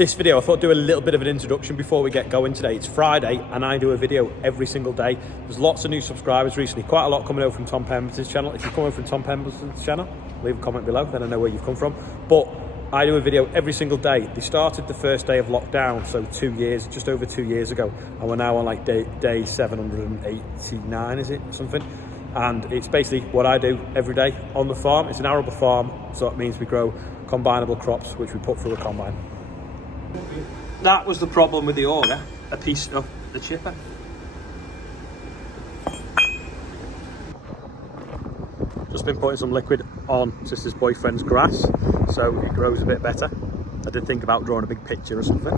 This video, I thought I'd do a little bit of an introduction before we get going today. It's Friday and I do a video every single day. There's lots of new subscribers recently, quite a lot coming over from Tom Pemberton's channel. If you come over from Tom Pemberton's channel, leave a comment below, then I know where you've come from. But I do a video every single day. They started the first day of lockdown, so 2 years, just over 2 years ago. And we're now on like day 789, is it, something? And it's basically what I do every day on the farm. It's an arable farm, so it means we grow combinable crops, which we put through a combine. That was the problem with the order, a piece of the chipper. Just been putting some liquid on sister's boyfriend's grass, so it grows a bit better. I did think about drawing a big picture or something.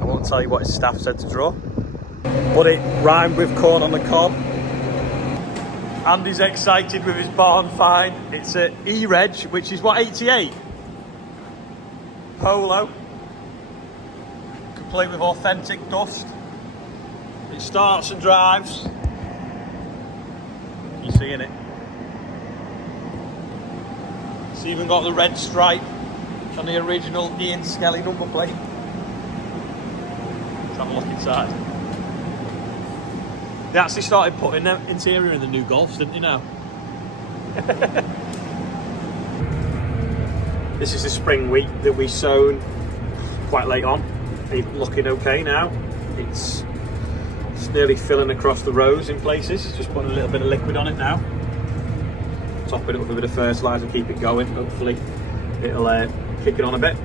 I won't tell you what his staff said to draw, but it rhymed with corn on the cob. Andy's excited with his barn find. It's a E-Reg, which is what, 88? Polo. Complete with authentic dust. It starts and drives. You're seeing it. It's even got the red stripe on the original Ian Skelly number plate. Let's have a look inside. They actually started putting the interior in the new Golfs, didn't they now? This is the spring wheat that we sown quite late on. It's looking okay now. It's nearly filling across the rows in places. Just putting a little bit of liquid on it now. Top it up with a bit of fertiliser, keep it going. Hopefully it'll kick it on a bit.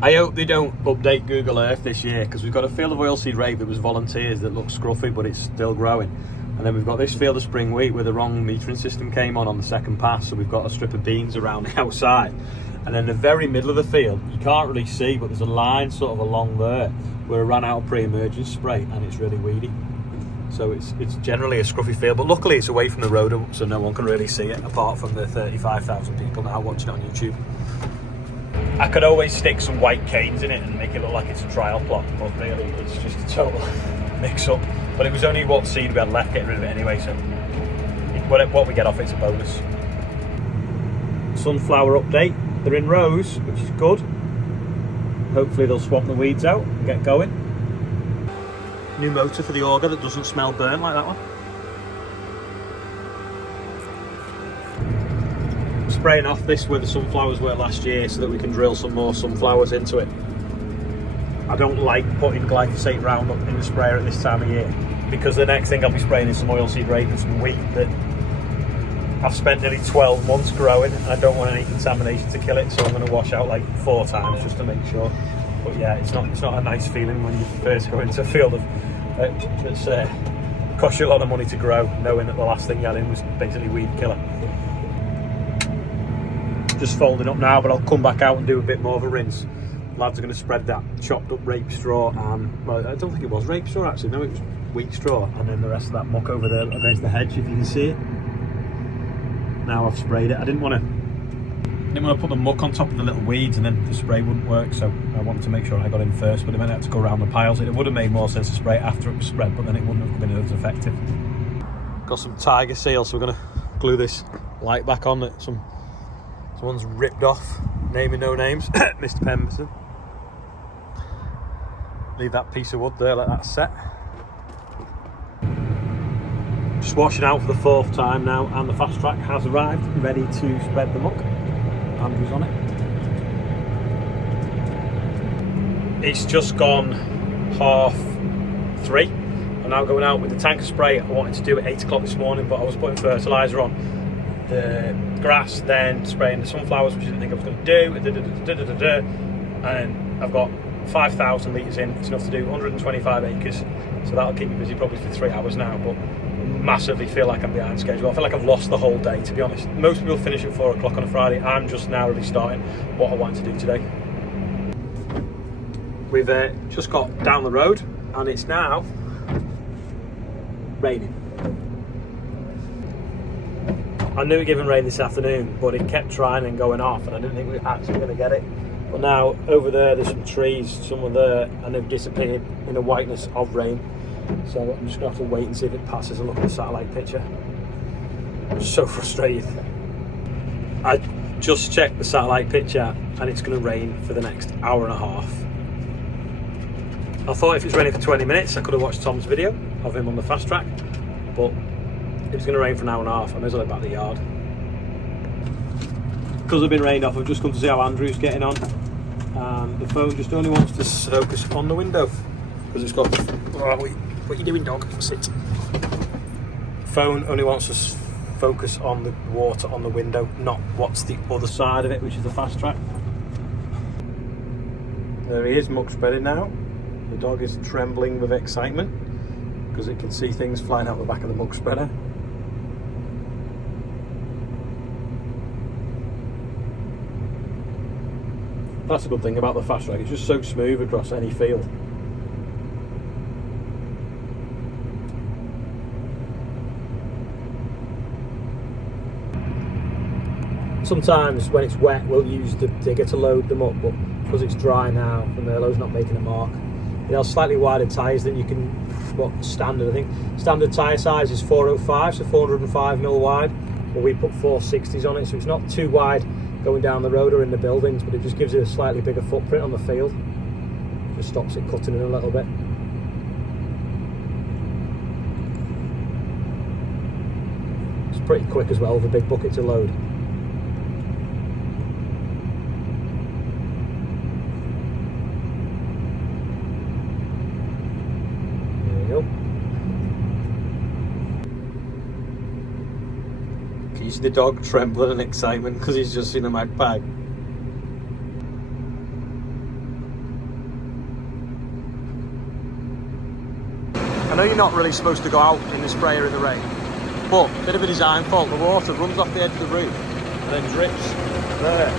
I hope they don't update Google Earth this year, because we've got a field of oilseed rape that was volunteers that looks scruffy, but it's still growing. And then we've got this field of spring wheat where the wrong metering system came on the second pass, so we've got a strip of beans around the outside. And then the very middle of the field, you can't really see, but there's a line sort of along there where I ran out of pre-emergence spray and it's really weedy. So it's generally a scruffy field, but luckily it's away from the road, so no one can really see it apart from the 35,000 people now watching it on YouTube. I could always stick some white canes in it and make it look like it's a trial plot, but really it's just a total mix-up. But it was only what seed we had left, getting rid of it anyway, so what we get off it's a bonus. Sunflower update. They're in rows, which is good. Hopefully they'll swamp the weeds out and get going. New motor for the auger that doesn't smell burn like that one. Spraying off this where the sunflowers were last year so that we can drill some more sunflowers into it. I don't like putting glyphosate Roundup in the sprayer at this time of year, because the next thing I'll be spraying is some oilseed rape and some wheat that I've spent nearly 12 months growing, and I don't want any contamination to kill it, so I'm going to wash out like 4 times just to make sure. But yeah, it's not a nice feeling when you first go into a field of that's cost you a lot of money to grow, knowing that the last thing you had in was basically weed killer. Just folding up now, but I'll come back out and do a bit more of a rinse. Lads are going to spread that chopped up rape straw and, well, I don't think it was rape straw actually, no, it was wheat straw, and then the rest of that muck over there against the hedge, if you can see it. Now I've sprayed it. I didn't want to put the muck on top of the little weeds and then the spray wouldn't work, so I wanted to make sure I got in first, but then I had to go around the piles. It would have made more sense to spray it after it was spread, but then it wouldn't have been as effective. Got some tiger seal, so we're going to glue this light back on that someone's ripped off, naming no names. Mr. Pemberton. Leave that piece of wood there, let that set. Just washing out for the 4th time now, and the Fastrac has arrived, ready to spread the muck. Andrew's on it. It's just gone 3:30. I'm now going out with the tanker spray. I wanted to do it at 8 o'clock this morning, but I was putting fertiliser on the grass, then spraying the sunflowers, which I didn't think I was going to do. And I've got 5,000 litres in. It's enough to do 125 acres, so that'll keep me busy probably for 3 hours now, but massively feel like I'm behind schedule. I feel like I've lost the whole day, to be honest. Most people finish at 4 o'clock on a Friday. I'm just now really starting what I wanted to do today. We've just got down the road and it's now raining. I knew it given rain this afternoon, but it kept trying and going off, and I didn't think we were actually going to get it. But now over there's some trees, some are there, and they've disappeared in the whiteness of rain. So I'm just going to have to wait and see if it passes and look at the satellite picture. I'm so frustrated. I just checked the satellite picture and it's going to rain for the next hour and a half. I thought if it's raining for 20 minutes I could have watched Tom's video of him on the Fastrac, but if it's going to rain for an hour and a half I may as well head back to the yard. Because I've been rained off, I've just come to see how Andrew's getting on, and the phone just only wants to focus on the window because it's got... Oh, what are you doing, dog? Sit. Phone only wants to focus on the water on the window, not what's the other side of it, which is the Fastrac. There he is, muck spreading now. The dog is trembling with excitement because it can see things flying out the back of the muck spreader. That's a good thing about the Fastrac, it's just so smooth across any field. Sometimes when it's wet we'll use the digger to load them up, but because it's dry now, the Merlot's not making a mark. It has slightly wider tyres than you can, standard, I think. Standard tyre size is 405, so 405mm wide, but we put 460s on it, so it's not too wide going down the road or in the buildings, but it just gives it a slightly bigger footprint on the field. Just stops it cutting in a little bit. It's pretty quick as well with a big bucket to load. There you go. Can you see the dog trembling in excitement because he's just seen a magpie? I know you're not really supposed to go out in the sprayer in the rain, but a bit of a design fault. The water runs off the edge of the roof and then drips there.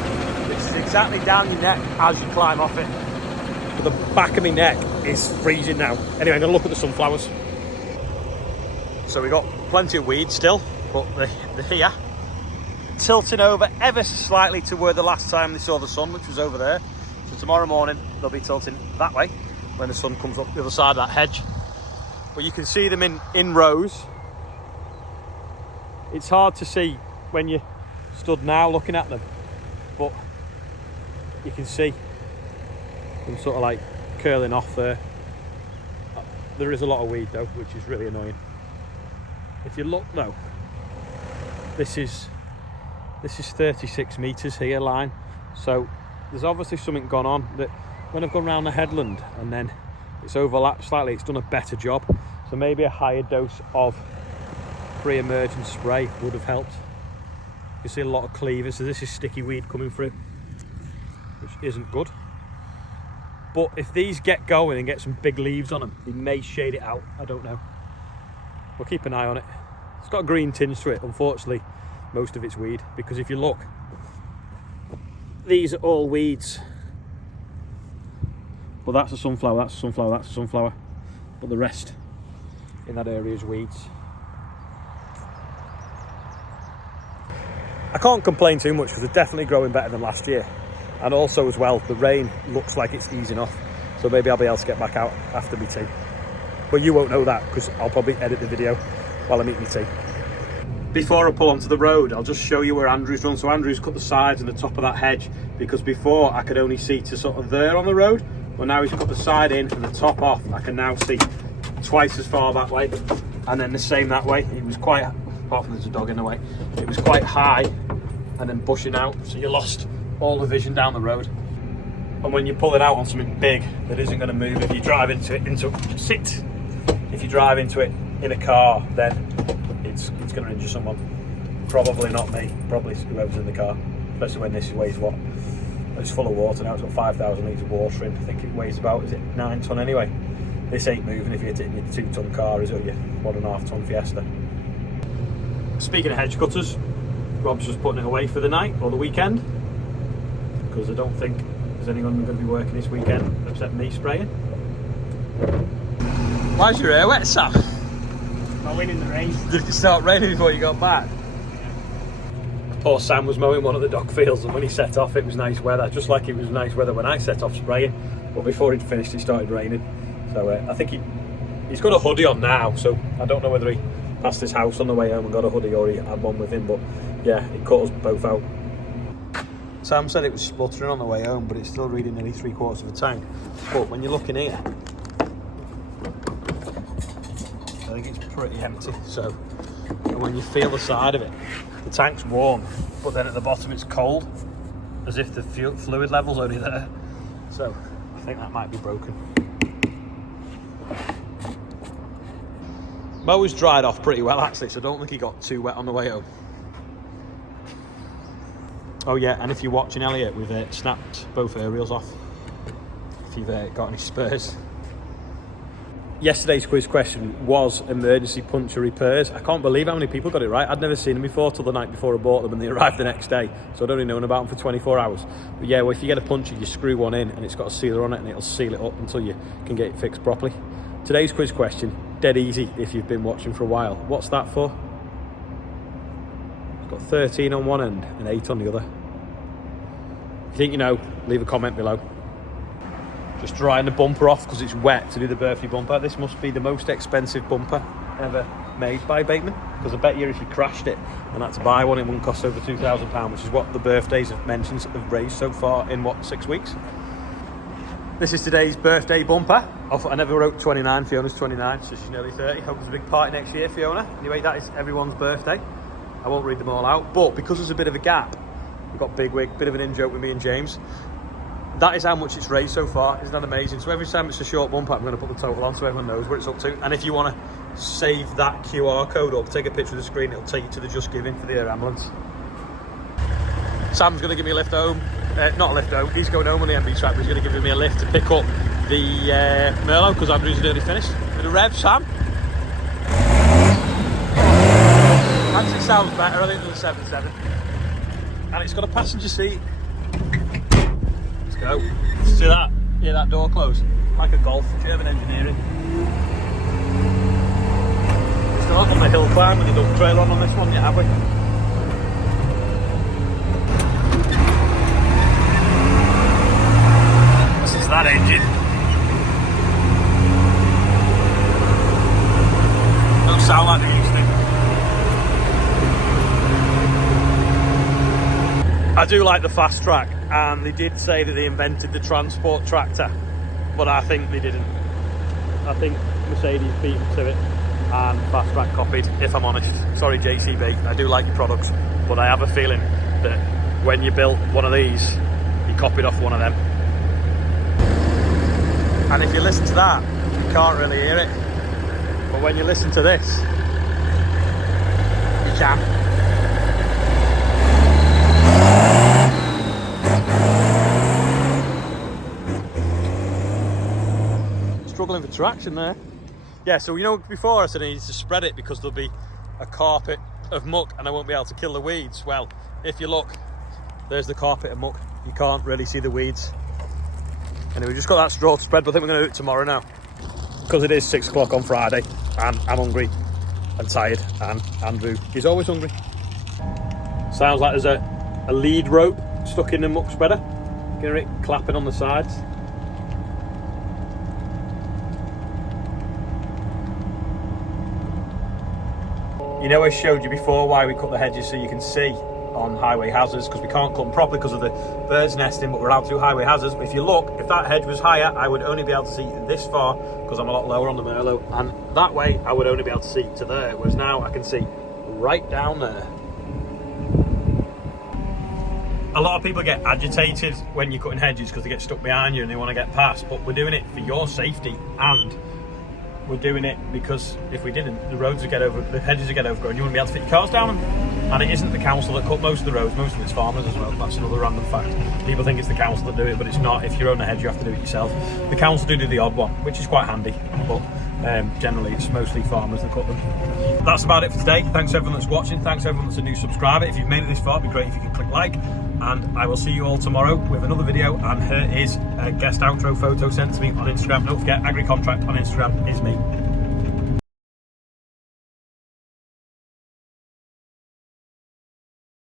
It's exactly down your neck as you climb off it. But the back of my neck is freezing now. Anyway, I'm going to look at the sunflowers. So we've got plenty of weeds still, but they're here. Tilting over ever so slightly to where the last time they saw the sun, which was over there. So tomorrow morning they'll be tilting that way when the sun comes up the other side of that hedge. But you can see them in rows. It's hard to see when you stood now looking at them, but you can see them sort of like curling off there. There is a lot of weed though, which is really annoying. If you look though, this is 36 metres here line, so there's obviously something gone on that when I've gone round the headland and then it's overlapped slightly, it's done a better job. So maybe a higher dose of pre-emergent spray would have helped. You can see a lot of cleavers, so this is sticky weed coming through, which isn't good. But if these get going and get some big leaves on them, they may shade it out, I don't know. We'll keep an eye on it. It's got a green tinge to it, unfortunately most of it's weed, because if you look, these are all weeds. Well, that's a sunflower, that's a sunflower, that's a sunflower, but the rest in that area is weeds. I can't complain too much because they're definitely growing better than last year, and also as well the rain looks like it's easing off, so maybe I'll be able to get back out after my tea, but you won't know that because I'll probably edit the video while I'm eating my tea. Before I pull onto the road, I'll just show you where Andrew's run. So Andrew's cut the sides and the top of that hedge, because before I could only see to sort of there on the road, but now he's cut the side in and the top off. I can now see twice as far that way, and then the same that way. It was quite, apart from there's a dog in the way, it was quite high and then bushing out, so you lost all the vision down the road. And when you pull it out on something big that isn't going to move, if you drive into it, if you drive into it in a car, then it's going to injure someone. Probably not me, probably whoever's in the car, especially when this weighs what? It's full of water now, it's got 5,000 litres of water in. I think it weighs about, is it 9 tonne anyway? This ain't moving if you hit it in your 2 tonne car, is it, or your 1.5 tonne Fiesta. Speaking of hedge cutters, Rob's just putting it away for the night or the weekend, because I don't think there's anyone going to be working this weekend except me spraying. Why's your hair wet, Sam? Mowing in the rain. Did it start raining before you got back? Poor Sam was mowing one of the dog fields, and when he set off it was nice weather, just like it was nice weather when I set off spraying, but before he'd finished it started raining. So I think he's got a hoodie on now, so I don't know whether he passed his house on the way home and got a hoodie or he had one with him, but yeah, it caught us both out. Sam said it was spluttering on the way home, but it's still reading nearly 3/4 of a tank. But when you're looking here, I think it's pretty empty. So when you feel the side of it, the tank's warm, but then at the bottom it's cold, as if the fluid level's only there. So I think that might be broken. Mo's dried off pretty well actually, so I don't think he got too wet on the way home. Oh yeah, and if you're watching Elliot, we've snapped both aerials off, if you've got any spares. Yesterday's quiz question was emergency puncture repairs. I can't believe how many people got it right. I'd never seen them before till the night before I bought them, and they arrived the next day, so I'd only known about them for 24 hours. But yeah, well, if you get a puncture, you screw one in and it's got a sealer on it, and it'll seal it up until you can get it fixed properly. Today's quiz question, dead easy if you've been watching for a while. What's that for? It's got 13 on one end and 8 on the other. If you think you know, leave a comment below. Just drying the bumper off because it's wet to do the birthday bumper. This must be the most expensive bumper ever made by Bateman, because I bet you if you crashed it and had to buy one, it wouldn't cost over £2,000, which is what the birthdays have mentioned have raised so far in, what, 6 weeks? This is today's birthday bumper. I never wrote 29, Fiona's 29, so she's nearly 30. Hope there's a big party next year, Fiona. Anyway, that is everyone's birthday. I won't read them all out, but because there's a bit of a gap, we've got big wig, bit of an in-joke with me and James. That is how much it's raised so far. Isn't that amazing? So every time it's a short bumper, I'm going to put the total on so everyone knows what it's up to. And if you want to save that QR code up, take a picture of the screen, it'll take you to the Just Giving for the air ambulance. Sam's going to give me a lift home. Not a lift home, he's going home on the MB track, but he's going to give me a lift to pick up the Merlot, because Andrew's nearly finished. Bit of rev, Sam. Actually sounds better, I think, than the 7.7. And it's got a passenger seat. Let's go. See that? Hear that door close? Like a Golf, German engineering. Still up on the hill climb with the dump trailer on this one yet, have we? This is that engine. Don't sound like they used to. I do like the Fastrac, and they did say that they invented the transport tractor, but I think they didn't. I think Mercedes beat them to it, and Fastrac copied, if I'm honest. Sorry JCB, I do like your products, but I have a feeling that when you built one of these, you copied off one of them. And if you listen to that, you can't really hear it, but when you listen to this, you can. Struggling for traction there. Yeah, so you know before I said I needed to spread it because there'll be a carpet of muck and I won't be able to kill the weeds. Well, if you look, there's the carpet of muck. You can't really see the weeds. Anyway, we just got that straw to spread, but I think we're going to do it tomorrow now, because it is 6 o'clock on Friday and I'm hungry and tired, and Andrew is always hungry. Sounds like there's a lead rope stuck in the muck spreader. Hear it clapping on the sides. You know, I showed you before why we cut the hedges so you can see on highway hazards, because we can't cut them properly because of the birds nesting, but we're allowed to do highway hazards. But if you look, if that hedge was higher, I would only be able to see this far because I'm a lot lower on the Merlot, and that way I would only be able to see to there, whereas now I can see right down there. A lot of people get agitated when you're cutting hedges because they get stuck behind you and they want to get past, but we're doing it for your safety, and we're doing it because if we didn't, the roads would get over, the hedges would get overgrown, you wouldn't be able to fit your cars down them. And it isn't the council that cut most of the roads, most of it's farmers as well. That's another random fact. People think it's the council that do it, but it's not. If you own a hedge, you have to do it yourself. The council do the odd one, which is quite handy, but generally it's mostly farmers that cut them. That's about it for today. Thanks to everyone that's watching. Thanks to everyone that's a new subscriber. If you've made it this far, it'd be great if you could click like. And I will see you all tomorrow with another video. And here is a guest outro photo sent to me on Instagram. Don't forget, Agri Contract on Instagram is me.